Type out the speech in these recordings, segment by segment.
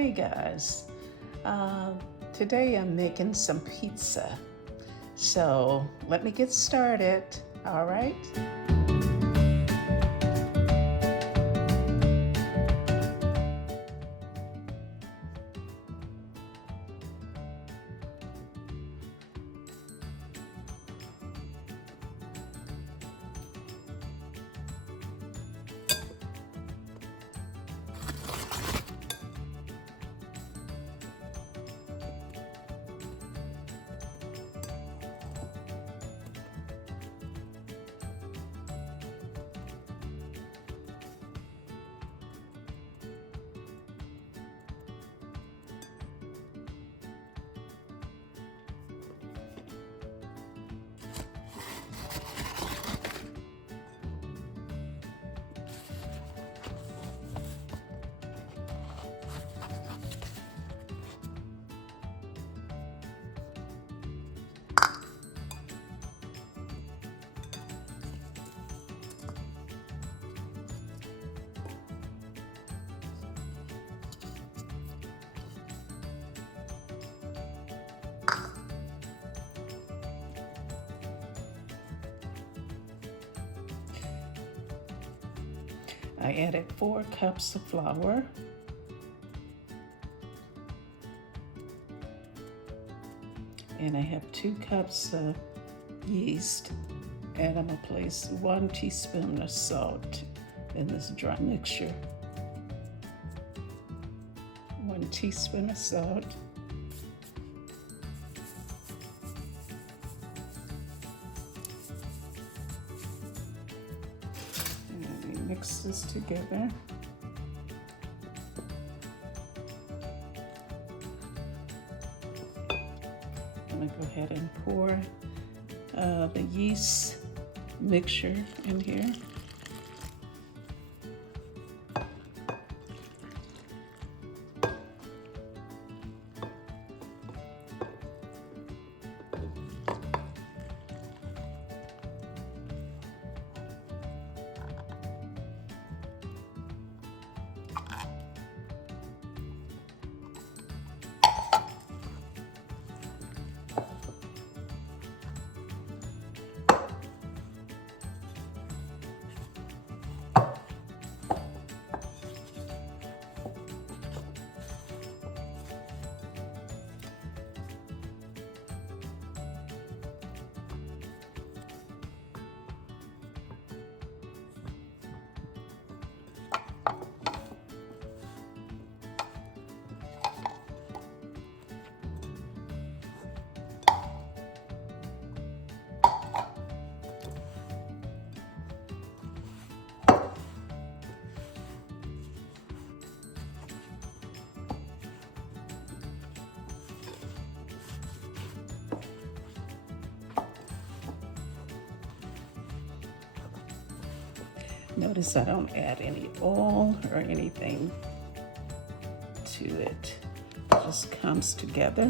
Hey guys, today I'm making some pizza. So let me get started, all right? I added 4 cups of flour, and I have 2 cups of yeast, and I'm gonna place 1 teaspoon of salt in this dry mixture. 1 teaspoon of salt. Mix this together. I'm going to go ahead and pour the yeast mixture in here. Notice I don't add any oil or anything to it. It just comes together.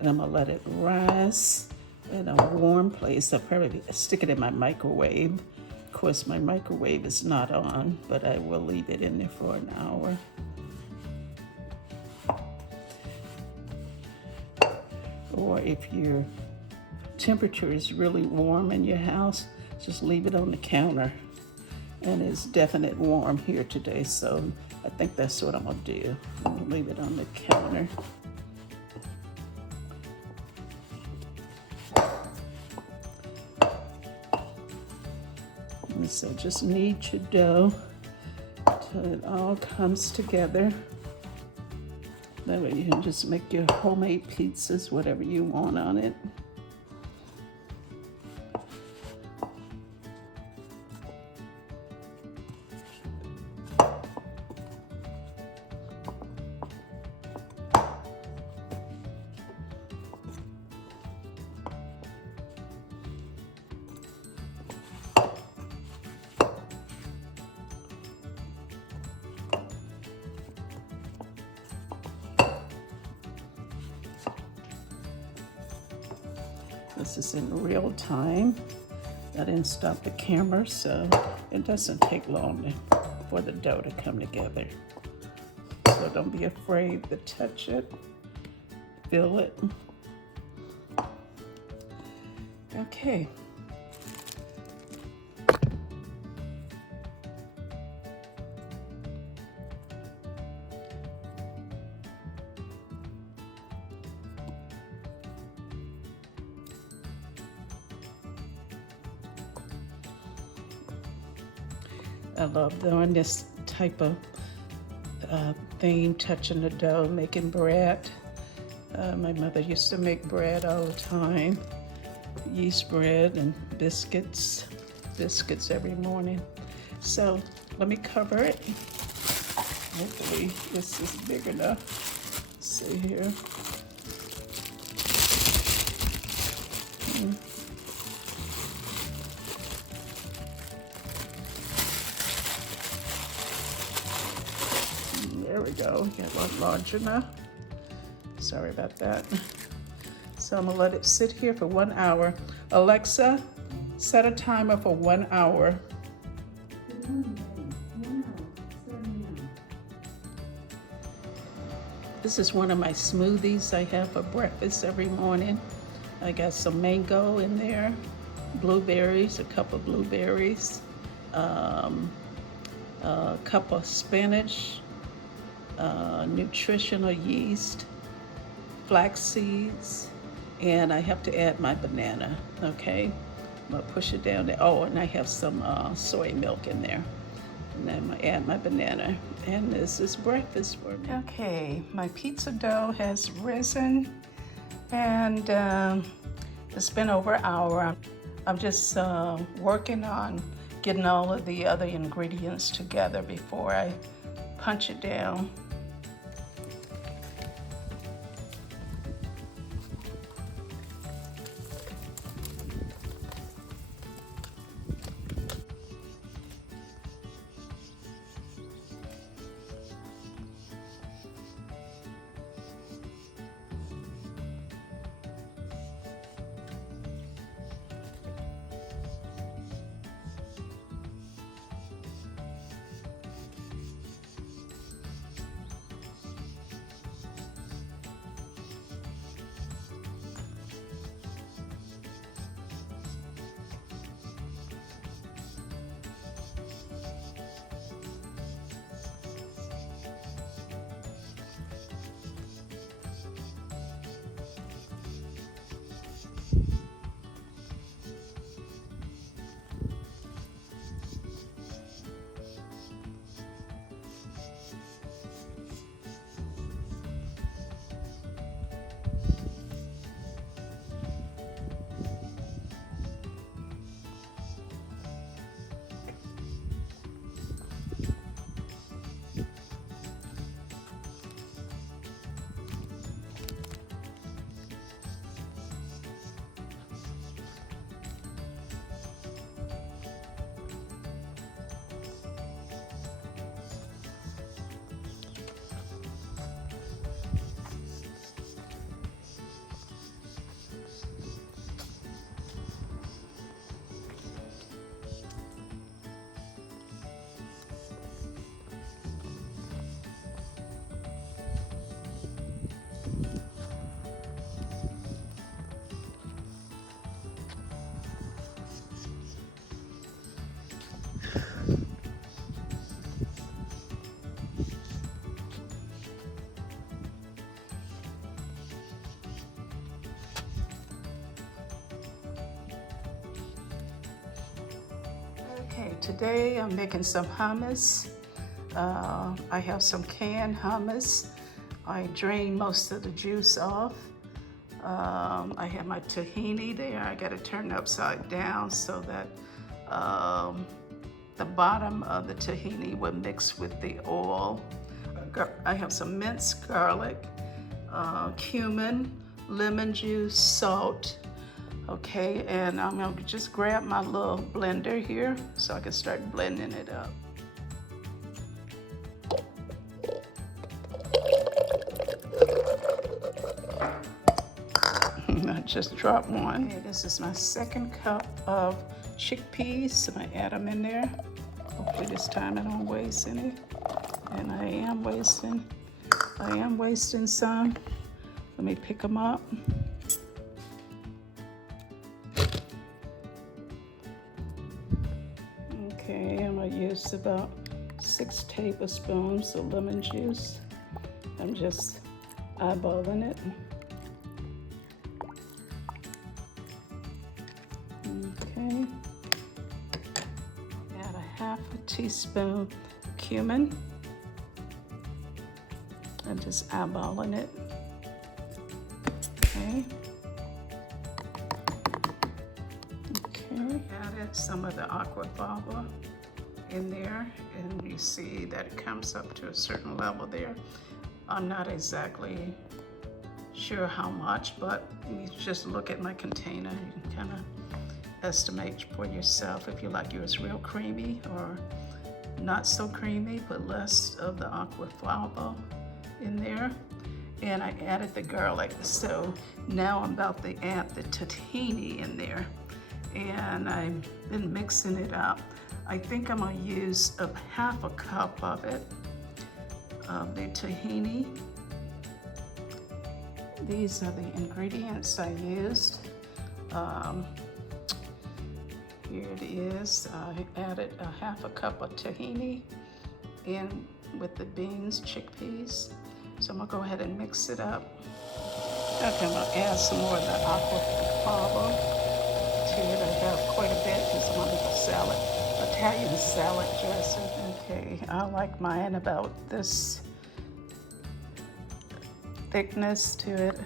And I'm gonna let it rise in a warm place. I'll probably stick it in my microwave. Of course, my microwave is not on, but I will leave it in there for an hour. Or if your temperature is really warm in your house, just leave it on the counter. And it's definitely warm here today, so I think that's what I'm gonna do. I'm gonna leave it on the counter. And so just knead your dough till it all comes together. That way you can just make your homemade pizzas, whatever you want on it. This is in real time. I didn't stop the camera, so it doesn't take long for the dough to come together. don't be afraid to touch it. Feel it. Okay. I love doing this type of thing, touching the dough, making bread. My mother used to make bread all the time, yeast bread and biscuits every morning. So let me cover it. Hopefully this is big enough. Let's see here. There we go, got one large enough. Sorry about that. So I'm gonna let it sit here for 1 hour. Alexa, set a timer for 1 hour. This is one of my smoothies I have for breakfast every morning. I got some mango in there, blueberries, a cup of blueberries, a cup of spinach, nutritional yeast, flax seeds, and I have to add my banana, okay? I'm gonna push it down there. Oh, and I have some soy milk in there. And then I'm gonna add my banana, and this is breakfast for me. Okay, my pizza dough has risen, and it's been over an hour. I'm just working on getting all of the other ingredients together before I punch it down. Okay, today I'm making some hummus. I have some canned hummus. I drained most of the juice off. I have my tahini there. I got to turn it upside down so that the bottom of the tahini will mix with the oil. I have some minced garlic, cumin, lemon juice, salt. Okay, and I'm gonna just grab my little blender here so I can start blending it up. I just dropped one. Okay, this is my second cup of chickpeas, so I add them in there. Hopefully this time I don't waste any, and I am wasting. I am wasting some. Let me pick them up. Okay, I'm gonna use about 6 tablespoons of lemon juice. I'm just eyeballing it. Okay. Add a 1/2 teaspoon cumin. I'm just eyeballing it. Okay. Okay. Added some of the aquafaba in there, and you see that it comes up to a certain level there. I'm not exactly sure how much, but you just look at my container. You can kind of estimate for yourself if you like yours real creamy or not so creamy. Put less of the aquafaba in there. And I added the garlic. So now I'm about to add the tahini in there. And I've been mixing it up. I think I'm gonna use 1/2 cup of it, of the tahini. These are the ingredients I used. Here it is. I added 1/2 cup of tahini in with the beans, chickpeas. So I'm gonna go ahead and mix it up. Okay, I'm gonna add some more of the aquafaba to it. I got quite a bit because I'm gonna make a salad, Italian salad dressing. Okay, I like mine about this thickness to it.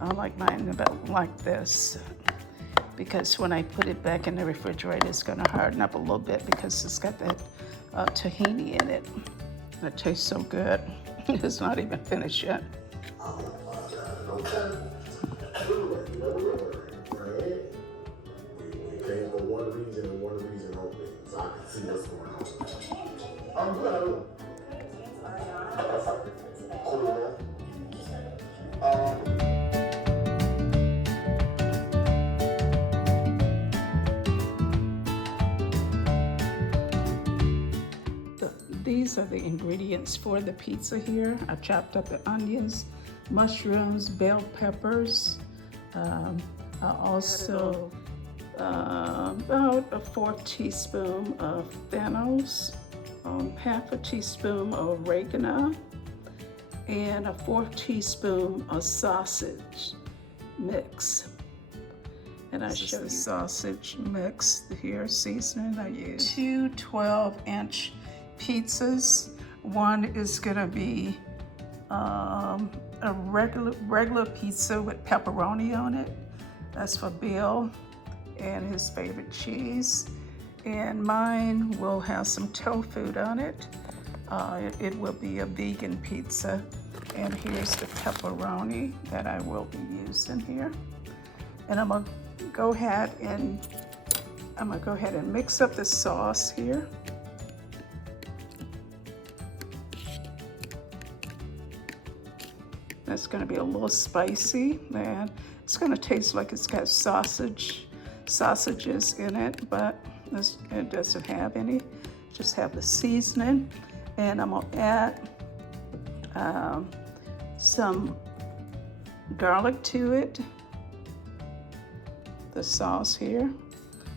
I like mine about like this, because when I put it back in the refrigerator, it's gonna harden up a little bit because it's got that tahini in it. It tastes so good. It's not even finished yet. Okay. We came for one reason and one reason only, so I can see what's going on. I'm good. Cool. These are the ingredients for the pizza here. I chopped up the onions, mushrooms, bell peppers. I also about a 1/4 teaspoon of Thanos, 1/2 teaspoon of oregano, and a 1/4 teaspoon of sausage mix. And I show you sausage mix here, seasoning I use. 2 12-inch pizzas. One is gonna be a regular pizza with pepperoni on it. That's for Bill and his favorite cheese. And mine will have some tofu on it. It will be a vegan pizza. And here's the pepperoni that I will be using here. And I'm gonna go ahead and mix up the sauce here. That's gonna be a little spicy, and it's gonna taste like it's got sausages in it, but it doesn't have any. Just have the seasoning, and I'm gonna add some garlic to it. The sauce here.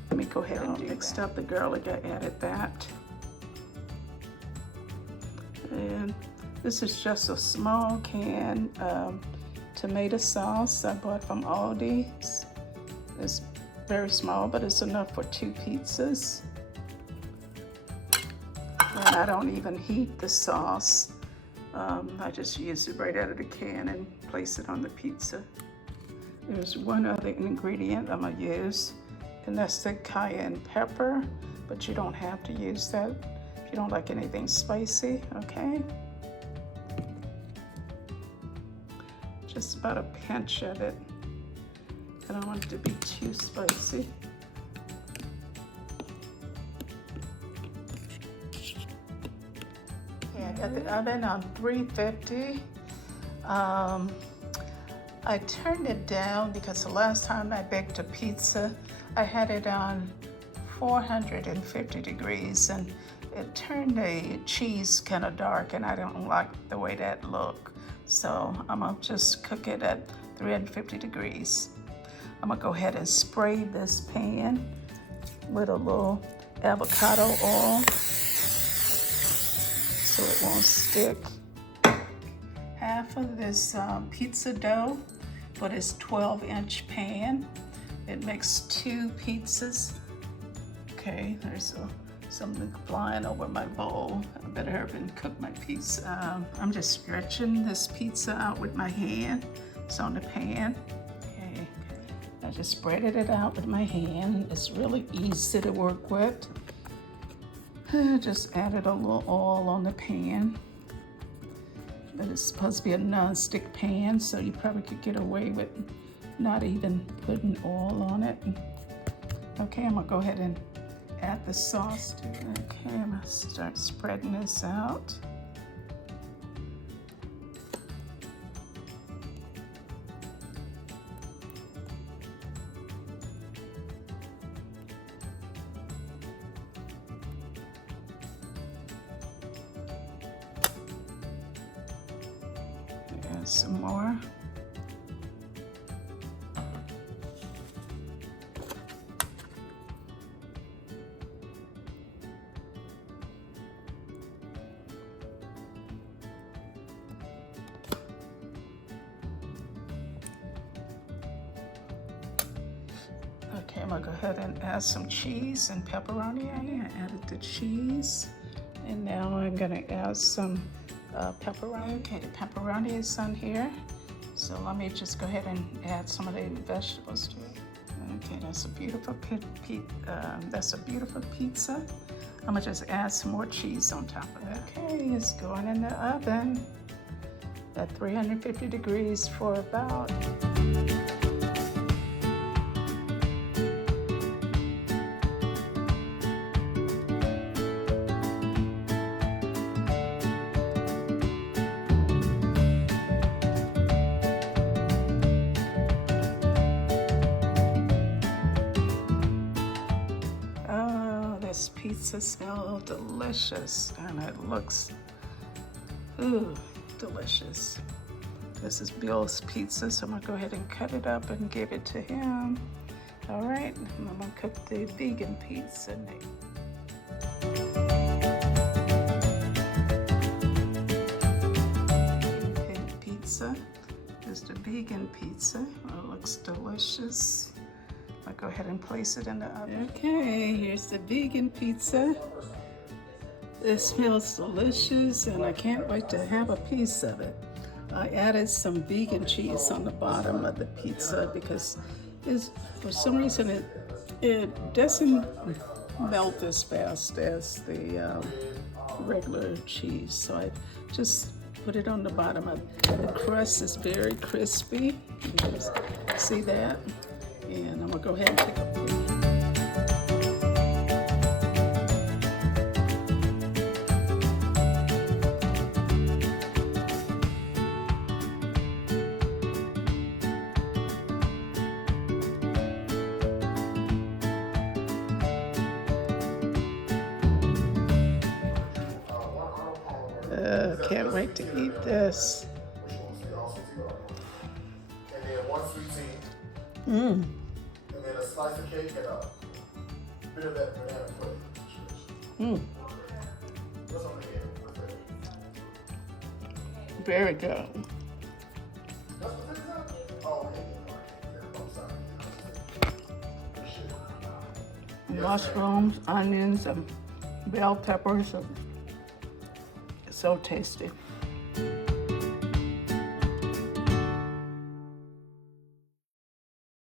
Let me go ahead and mix up the garlic. I added that, and this is just a small can of tomato sauce I bought from Aldi. It's very small, but it's enough for 2 pizzas. And I don't even heat the sauce. I just use it right out of the can and place it on the pizza. There's one other ingredient I'm gonna use, and that's the cayenne pepper, but you don't have to use that if you don't like anything spicy, okay? Just about a pinch of it. I don't want it to be too spicy. Okay, I got the oven on 350. I turned it down because the last time I baked a pizza, I had it on 450 degrees, and it turned the cheese kind of dark, and I don't like the way that look. So I'm gonna just cook it at 350 degrees. I'm gonna go ahead and spray this pan with a little avocado oil so it won't stick. Half of this pizza dough for this 12-inch pan. It makes 2 pizzas. Okay, there's something flying over my bowl. I better hurry and cook my pizza. I'm just stretching this pizza out with my hand. It's on the pan. Okay, I just spreaded it out with my hand. It's really easy to work with. Just added a little oil on the pan. But it's supposed to be a non-stick pan, so you probably could get away with not even putting oil on it. Okay, I'm gonna go ahead and add the sauce to it. Okay, I'm gonna start spreading this out. Add some more. Okay, I'm gonna go ahead and add some cheese and pepperoni. I added the cheese, and now I'm gonna add some pepperoni. Okay, the pepperoni is on here, so let me just go ahead and add some of the vegetables to it. Okay, that's a beautiful pizza. I'm gonna just add some more cheese on top of that. Okay, it's going in the oven at 350 degrees for about this pizza smells delicious, and it looks, ooh, delicious. This is Bill's pizza, so I'm gonna go ahead and cut it up and give it to him. All right, and I'm gonna cook the vegan pizza next. Pizza is the vegan pizza. It looks delicious. I'll go ahead and place it in the oven. Okay, here's the vegan pizza. It smells delicious, and I can't wait to have a piece of it. I added some vegan cheese on the bottom of the pizza because for some reason it doesn't melt as fast as the regular cheese. So I just put it on the bottom of it. The crust is very crispy. You can see that? And I'm gonna go ahead and take a piece. Can't wait to eat this. And then 1 sweet tea. And then a slice of cake and a bit of that banana pudding. What's on the end? What's that? Very good. That's what this is? Oh, okay. I'm sorry. Mushrooms, onions, and bell peppers. So tasty.